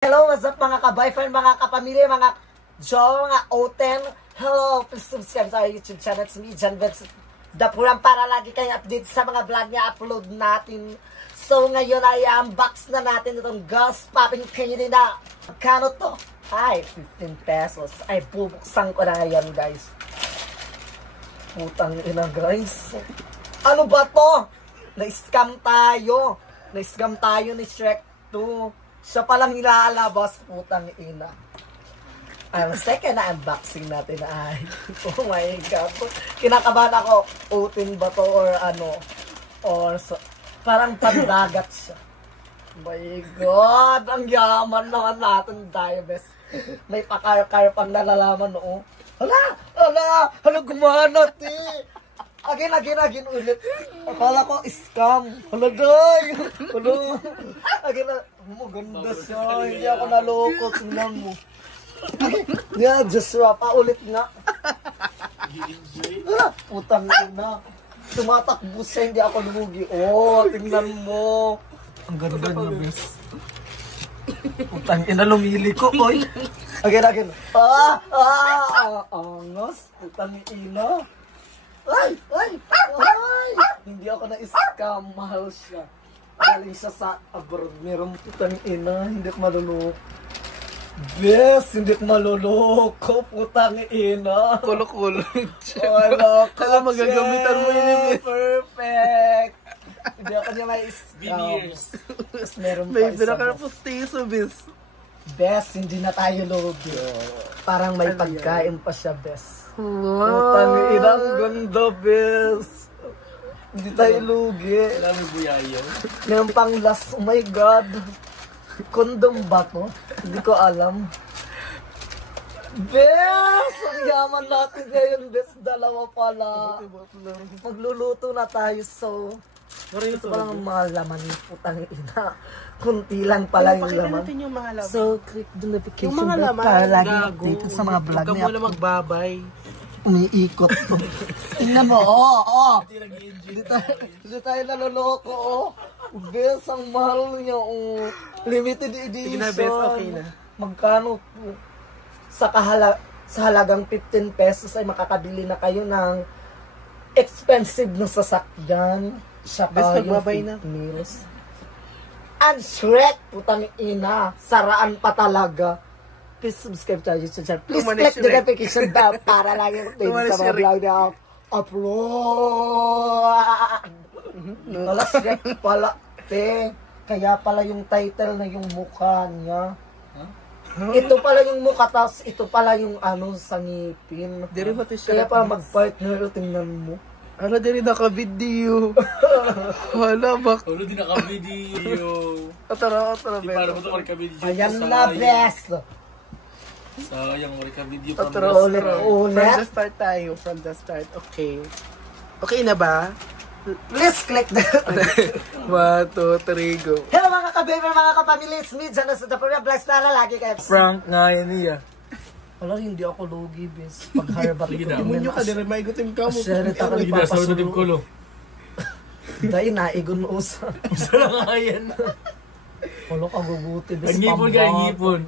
Hello, what's up mga ka-boyfriend, mga kapamilya, mga jowa, mga oten. Hello, please subscribe sa YouTube channel. It's me, John Vince Dapuran, para lagi kayong update sa mga vlog niya upload natin. So ngayon ay unbox na natin itong Girls Popping Candy na magkano to? Ay, 15 pesos. Ay, bubuksan ko na yan, guys. Putang ina, guys. Ano ba to? Na-scam tayo. Na-scam tayo ni Shrek 2. Siya palang nilalabas, putang ina. Ang second na unboxing natin ay, oh my god, kinakabahan ako, utin ba to or ano, or so, parang pandagat siya. Oh my god, ang yaman naman natin tayo, bes. May pakar-kar pang nalalaman, no? Hala, gumanat eh. Again ulit. Akala ko scam. Hala, day. Hala. Again na. Maganda siya. Hindi ako naloko. Tingnan mo. Yeah, Joshua, paulit nga. Hala, putang ina. Tumatakbo siya, hindi ako lugi. Oh, tingnan mo. Ang ganda niya, bes. Putang ina, lumili ko, oy. Again. Angas. Putang ina. Ay! Hindi ako na-scam. Mahal siya. Galing siya sa abroad. Merong putang ina. Hindi ko maluloko. Yes! Hindi ko maluloko. Putang ina. Kulo-kulo. Wala ko. Kala magagamitan mo yun eh. Perfect. Hindi ako niya may scam. Tapos meron pa May isa. Pinaka-pustiso, bis. Best, hindi na tayo logi. Parang may pagkain pa siya, best. Wow. Putang ina, ang ganda, best. Hindi tayo lugi. Alam mo buyayo? Ngayon pang last, oh my god. Kondom ba to? Hindi ko alam. Best! Ang yaman natin ngayon, best. Dalawa pala. Magluluto na tayo, so ito palang mga laman, putang ina. Kunti lang pala yung laman. Yung mga laman. So, click the notification Yung mga bell laman, para lagi gago. updated sa mga vlog Huwag ka niya. muna magbabay. Umiikot to. Tingnan mo, Hindi tayo naloloko, Bes, ang mahal niya, Limited edition. Sige na, bes, okay na. Magkano po? Sa halagang 15 pesos ay makakabili na kayo ng expensive na sasakyan. Siya Bes, pa yung magbabay na. meals. And Shrek, putang ina, saraan pa talaga. Please subscribe to our YouTube channel. Please click the notification bell para lang yung update sa mga vlog na upload. Wala Shrek pala, te. Kaya pala yung title na yung mukha niya. Ito pala yung mukha, tapos ito pala yung ano sa ngipin. Kaya pala mag-partner, tingnan mo. Hala, di rin naka-video. Hala, bak. Wala din naka-video. Tara, Di para mo ito marika-video. Ayan na, best. Sayang, marika-video. Tara ulit. From the start tayo. From the start. Okay. Okay na ba? Please click the 1, 2, 3, go. Hello mga ka-baby, mga kapamilya. It's me, John Vince Dapuran. Vlogs na lalaki kayo. Prank nga yan niya. Wala, hindi ako lugi, bis. Pag-harbat ko din. Munyo ka, di rin maigutin ka mo. Asyeret ako ni Hindi na, sa Papa ulit ko lo. Dahil naigon mo usa. Sa lang nga yan. Wala ka guguti, bis. Ang ngipon ka, ang ngipon.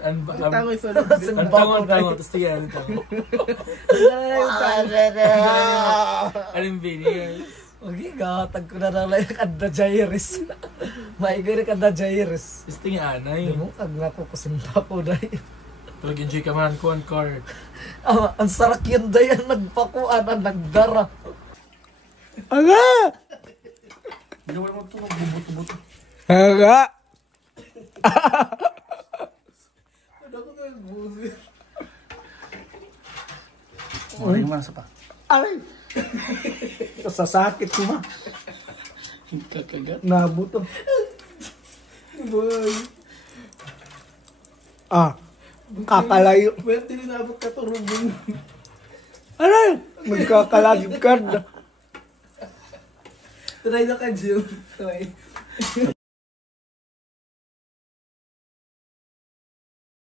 Tangoy, sorry. Ang tangon. Tapos tiyan, ang tangon. Aling bini. Okay, gatag ko na lang yung kanda Jairis. Maigon yung kanda Jairis. Gusto nga, anay. Hindi mo, kag nakukusinta ko dahil. Enjoy ka man ko ang card. Ang sarak yun dahil nagpakuan, ang nagdara. Aga! Hindi mo naman ito magbubuto-buto. Aga! Maraming man sa pa. Aray! Sasakit ko ma. Kakagat. Nabuto. Boy. Kakalayo. Well, tinabot ka to, Ruben. Aray! Magkakalagib ka na. Try na ka, Jill. Try.